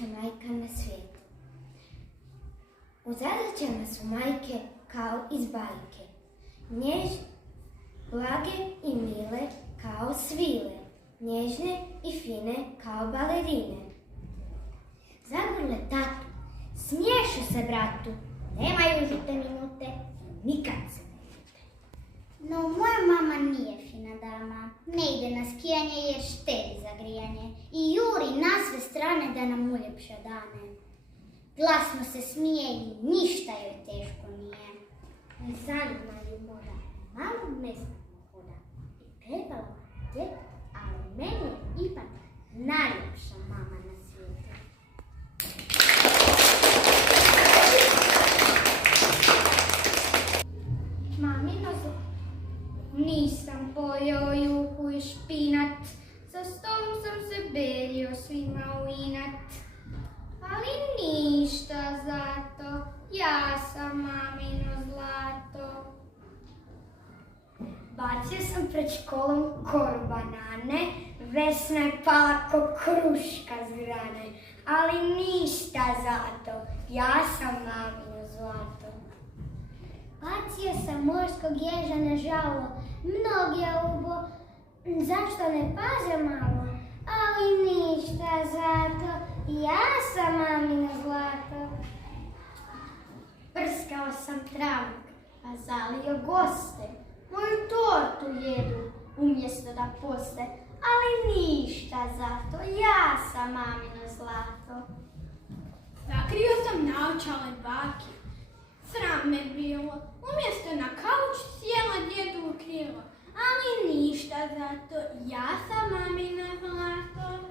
najljepša majka na svijetu. U zadaćama su majke kao iz bajke, nježne, blage i mile kao svile, nježne i fine kao balerine. Zagrle tatu, smiješu se bratu, nemaju žute minute, nikad se ne ljute. No, moja mama nije fina dama, ne ide na skijanje jer štedi za grijanje i juri na sve strane da nam uljepša dane. Glasno se smije i ništa joj teško nije. Ne zanima ju moda, malo mesta hoda i trebala je, ali meni je ipak najljepša mama na svijetu. Mamino zlo, nisam pojeo juhu i špinat, za stolom sam se berio svima u inat. Ali ništa zato, ja sam mamino zlato. Bacio sam pred školom koru banane, Vesna je pala ko kruška s grane. Ali ništa zato, ja sam mamino zlato. Bacio sam morskog ježa na žalo, mnog je ubo, zašto ne paze malo? Ali ništa zato, ja sam mamino zlato. Prskao sam travnik, a zalio goste, moju tortu jedu umjesto da poste. Ali ništa zato, ja sam mamino zlato. Zakrio sam naočale bake, sram me bilo, umjesto na kauč sjela djedu u krilo. Ali ništa zato, ja sam mamino zlato.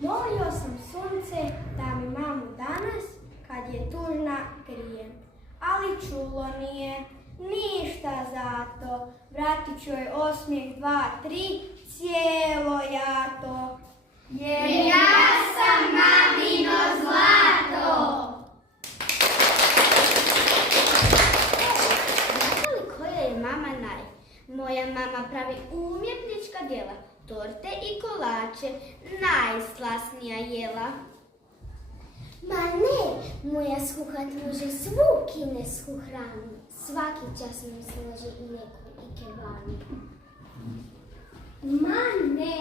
Molio sam sunce da mi mamu danas, kad je tužna, grije. Ali čulo nije, ništa zato, vratit ću joj osmijeh 2, 3, cijelo jato. Jer ja sam mamino zlato! Znate li koja je mama naj? Moja mama pravi umjetnička djela, torte i kolače, najslasnija jela. Ma ne, moja skuhat može svu kinesku hranu, svaki čas nam složi i neku ikebanu. Ma ne,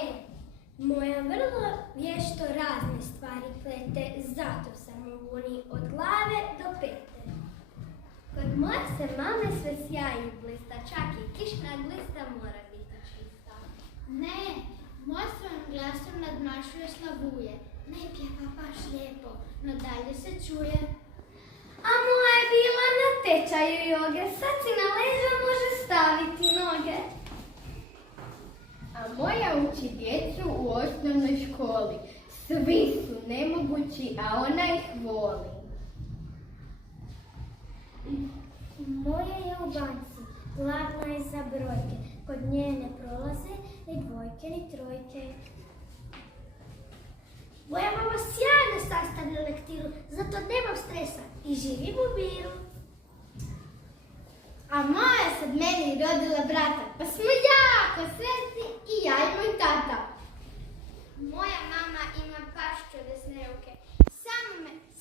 moja vrlo vješto razne stvari plete, zato sam moguni od glave do pete. Kod moje se mame sve sjaji blista, čak i kišna glista mora biti čista. Ne, moj svojim glasom nadmašuje slavuje, ne pjeva baš lijepo, no dalje se čuje. A moja je bila na tečaju joge, sad si na leđa može staviti noge. A moja uči djecu u osnovnoj školi. Svi su nemogući, a ona ih voli. Moja je u banci, gladna je za brojke, kod nje ne prolaze ni dvojke ni trojke. Moja mama sjajno sastavlja lektiru, zato nemam stresa i živim u miru. A moja je sad meni rodila brata, pa smo jako sretni i ja i moj tata. Moja mama ima baš čudesne ruke,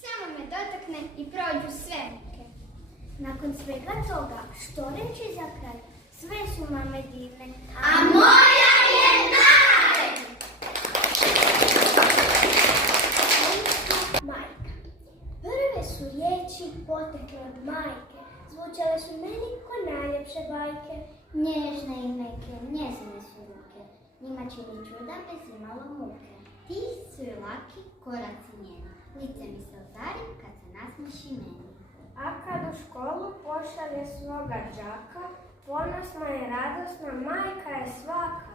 samo me dotakne i prođu sve muke. Nakon svega toga, što reći za kraj, sve su mame divne, A moja je naj! majka. Prve su riječi potekle od majke, zvučale su meni ko najljepše bajke. Nježne i meke, njezine su ruke, njima čini čuda bez imalo muke. Ti su laki koraci njeni, lice mi se ozari kad se nasmiši meni. A kad u školu pošalje svoga đaka, ponosna i radosna majka je svaka.